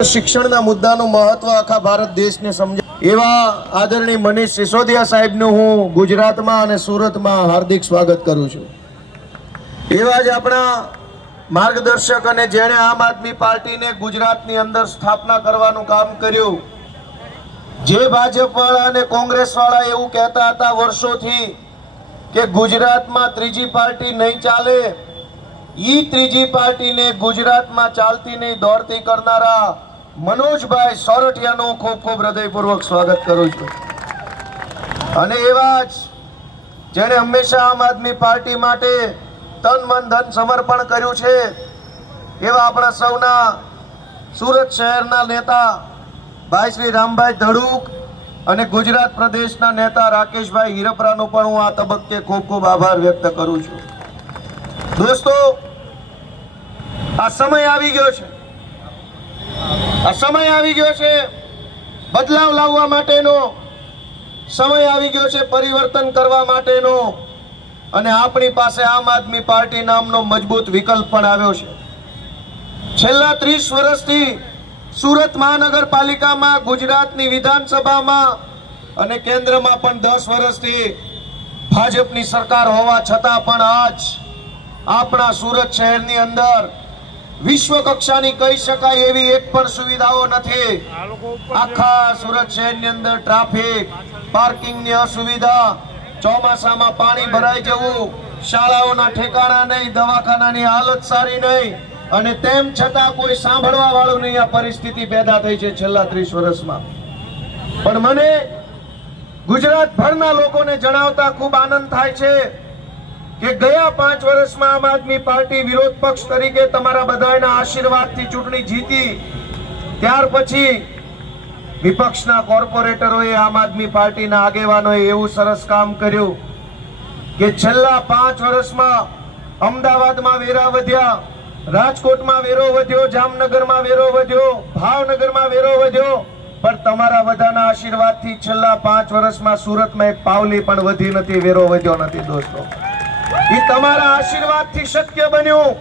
શિક્ષણના મુદ્દાનું મહત્વ આખા ભારત દેશને સમજાય એવા આદરણીય મનીષ સિસોદિયા સાહેબનું હું ગુજરાતમાં અને સુરતમાં હાર્દિક સ્વાગત કરું છું। એવા જ આપણા માર્ગદર્શક અને જેણે આમ આદમી પાર્ટીને ગુજરાતની અંદર સ્થાપના કરવાનું કામ કર્યું, જે ભાજપવાળા અને કોંગ્રેસવાળા એવું કહેતા હતા વર્ષોથી કે ગુજરાતમાં ત્રીજી પાર્ટી નહીં ચાલે, ઈ ત્રીજી પાર્ટીને ગુજરાતમાં ચાલતી નહીં દોડતી કરનારા मनोजभाई सोरठियाનું ખૂબ ખૂબ હૃદયપૂર્વક સ્વાગત કરું છું। અને એવા જ જેણે હંમેશા આમ આદમી પાર્ટી માટે તન મન ધન સમર્પણ કર્યું છે એવા આપણા સૌના સુરત શહેરના નેતા ભાઈ શ્રી રામભાઈ ધડુક અને ગુજરાત પ્રદેશના નેતા રાકેશભાઈ હિરપરાનો પણ હું આ તબક્કે ખૂબ ખૂબ આભાર વ્યક્ત કરું છું। દોસ્તો, આ સમય આવી ગયો છે, આ સમય આવી ગયો છે બદલાવ લાવવા માટેનો, સમય આવી ગયો છે પરિવર્તન કરવા માટેનો, અને આપણી પાસે આમ આદમી પાર્ટી નામનો મજબૂત વિકલ્પ પણ આવ્યો છે। છેલ્લા 30 વર્ષથી સુરત મહાનગરપાલિકામાં, ગુજરાતની વિધાનસભામાં અને કેન્દ્રમાં પણ 10 વર્ષથી ભાજપની સરકાર હોવા છતાં પણ આજ આપણા સુરત શહેરની અંદર વિશ્વ કક્ષાની કહી શકાય એવી એક પણ સુવિધાઓ નથી। આખા સુરત શહેરની અંદર ટ્રાફિક, પાર્કિંગની અસુવિધા, ચોમાસામાં પાણી ભરાઈ જવું, શાળાઓના ઠેકાણા નહીં, દવાખાનાની હાલત સારી નહીં, અને તેમ છતાં કોઈ સાંભળવા વાળું નહીં। આ પરિસ્થિતિ પેદા થઈ છે છેલ્લા 30 વર્ષમાં। પણ મને ગુજરાતભરના લોકોને જણાવતા ખૂબ આનંદ થાય છે કે ગયા 5 વર્ષમાં આમ આદમી પાર્ટી વિરોધ પક્ષ તરીકે તમારા બધાના આશીર્વાદથી ચૂંટણી જીતી, ત્યાર પછી વિપક્ષના કોર્પોરેટરોએ, આમ આદમી પાર્ટીના આગેવાનોએ એવું સરસ કામ કર્યું કે છેલ્લા 5 વર્ષમાં અમદાવાદમાં વેરા વધ્યા, રાજકોટમાં વેરો વધ્યો, જામનગરમાં વેરો વધ્યો, ભાવનગરમાં વેરો વધ્યો, પણ તમારા બધાના આશીર્વાદથી છેલ્લા 5 વર્ષમાં સુરતમાં એક પાવલી પણ વધી નથી, વેરો વધ્યો નથી। દોસ્તો, એ તમારા આશીર્વાદથી શક્ય બન્યું।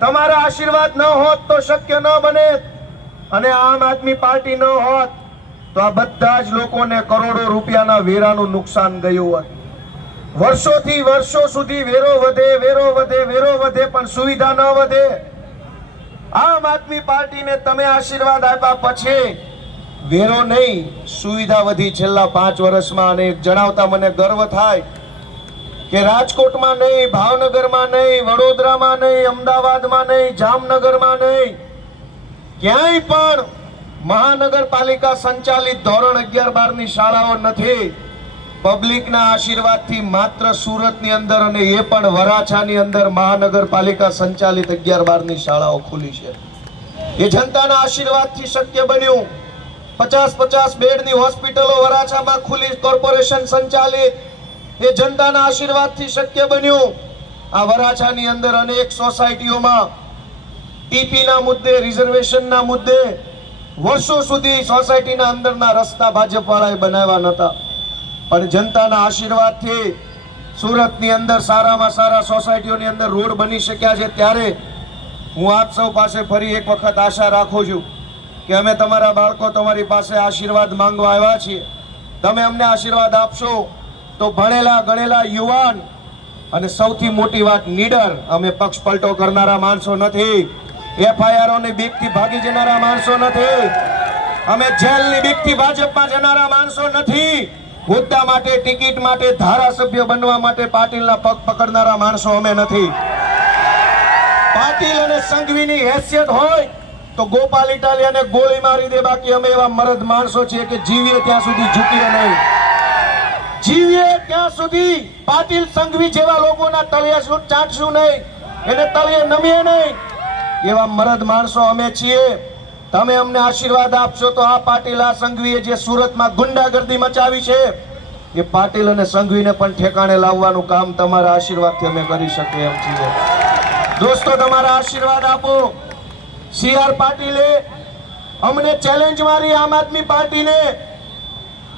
તમારા આશીર્વાદ ન હોત તો શક્ય ન બને, અને આમ આદમી પાર્ટી ન હોત તો આ બધા જ લોકોને કરોડો રૂપિયાના વેરાનું નુકસાન ગયું હોત। વર્ષોથી વર્ષો સુધી વેરો વધે, વેરો વધે, વેરો વધે, પણ સુવિધા ન વધે। આમ આદમી પાર્ટીને તમે આશીર્વાદ આપ્યા પછી વેરો નહીં, સુવિધા વધી છેલ્લા 5 વર્ષમાં। અને જણાવતા મને ગર્વ થાય કે રાજકોટમાં નહીં, ભાવનગરમાં નહીં, વડોદરામાં નહીં, અમદાવાદમાં નહીં, જામનગરમાં નહીં, ક્યાંય પણ મહાનગરપાલિકા સંચાલિત ધોરણ 11-12 ની શાળાઓ નથી। પબ્લિકના આશીર્વાદથી માત્ર સુરતની અંદર, અને એ પણ વરાછાની અંદર મહાનગરપાલિકા સંચાલિત 11-12 ની શાળાઓ ખુલી છે। એ જનતાના આશીર્વાદથી શક્ય બન્યું। 50-50 બેડની હોસ્પિટલો વરાછામાં ખુલી, કોર્પોરેશન સંચાલિત, એ જનતાના આશીર્વાદથી શક્ય બન્યું। આ વરાછાની અંદર અનેક સોસાયટીઓમાં ટીપીના મુદ્દે, રિઝર્વેશનના મુદ્દે વર્ષો સુધી સોસાયટીના અંદરના રસ્તા ભાજપવાળાએ બનાવ્યા નહોતા, પણ જનતાના આશીર્વાદથી સુરતની અંદર સારામાં સારા સોસાયટીઓની અંદર રોડ બની શક્યા છે। ત્યારે હું આપ સૌ પાસે ફરી એક વખત આશા રાખું છું કે અમે તમારા બાળકો તમારી પાસે આશીર્વાદ માંગવા આવ્યા છીએ। તમે અમને આશીર્વાદ આપશો તો ભણેલા ગણેલા યુવાન, અને સૌથી મોટી વાત નીડર, અમે પક્ષ પલટો કરનારા માણસો નથી, એફઆઈઆરોની બીકથી ભાગી જનારા માણસો નથી, અમે જેલની બીકથી ભાજપમાં જનારા માણસો નથી, હોદ્દા માટે, ટિકિટ માટે, ધારાસભ્ય બનવા માટે પાટીલના પગ પકડનારા માણસો અમે નથી। પાટીલ અને સંઘવીની હેસિયત હોય તો ગોપાલ ઇટાલિયાને ગોળી મારી દે, બાકી અમે એવા મરદ માણસો છીએ કે જીવીએ ત્યાં સુધી ઝૂકીએ નહીં, જીવીએ ત્યાં સુધી પાટીલ સંઘવી જેવા લોકોના તળિયે ચાટશું નહીં, એને તળિયે નમીએ નહીં, એવા મરદ માણસો અમે છીએ। તમે અમને આશીર્વાદ આપશો તો આ પાટીલ, આ સંઘવીએ જે સુરતમાં ગુંડાગર્દી મચાવી છે, એ પાટીલ અને સંઘવીને પણ ઠેકાણે લાવવાનું કામ તમારા આશીર્વાદથી અમે કરી શકીએ એમ છીએ। દોસ્તો, તમારા આશીર્વાદ આપો। CR પાટીલે અમને ચેલેન્જ મારી, આમ આદમી પાર્ટીને,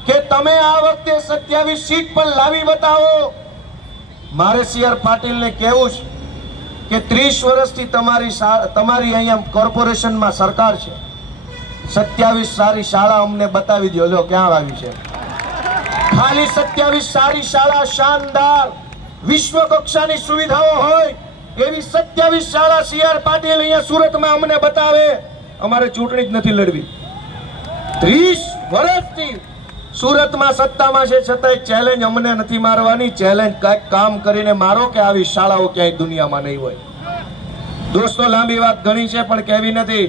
કે તમે આ વખતે 27 સીટ પર લાવી બતાવો। મારે CR પાટીલને કહેવું છે કે 30 વર્ષથી તમારી અહીંયા કોર્પોરેશનમાં સરકાર છે, 27 સારી શાળા અમને બતાવી દો. લો ક્યાં આવી છે? ખાલી 27 સારી શાળા, શાનદાર વિશ્વ કક્ષાની સુવિધાઓ હોય એવી 27 શાળા CR પાટીલ અહીંયા સુરતમાં અમને બતાવે. અમારે ચૂંટણી જ નથી લડવી. 30 વર્ષથી સુરતમાં સત્તામાં છે, છતાંય ચેલેન્જ અમને નથી મારવાની. ચેલેન્જ કાંઈક કામ કરીને મારો કે આવી શાળાઓ ક્યાંય દુનિયામાં નહીં હોય. દોસ્તો, લાંબી વાત ઘણી છે પણ કહેવી નથી.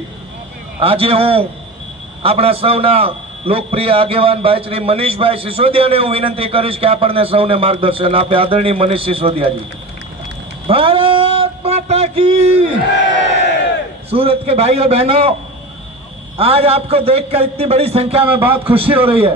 આજે હું આપણા સૌના લોકપ્રિય આગેવાન ભાઈ શ્રી મનીષભાઈ સિસોદિયાને હું વિનંતી કરીશ કે આપણને સૌને માર્ગદર્શન આપે. આદરણીય મનીષ સિસોદિયાજી. भारत माता की। सूरत के भाई और बहनों, आज आपको देखकर इतनी बड़ी संख्या में बहुत खुशी हो रही है।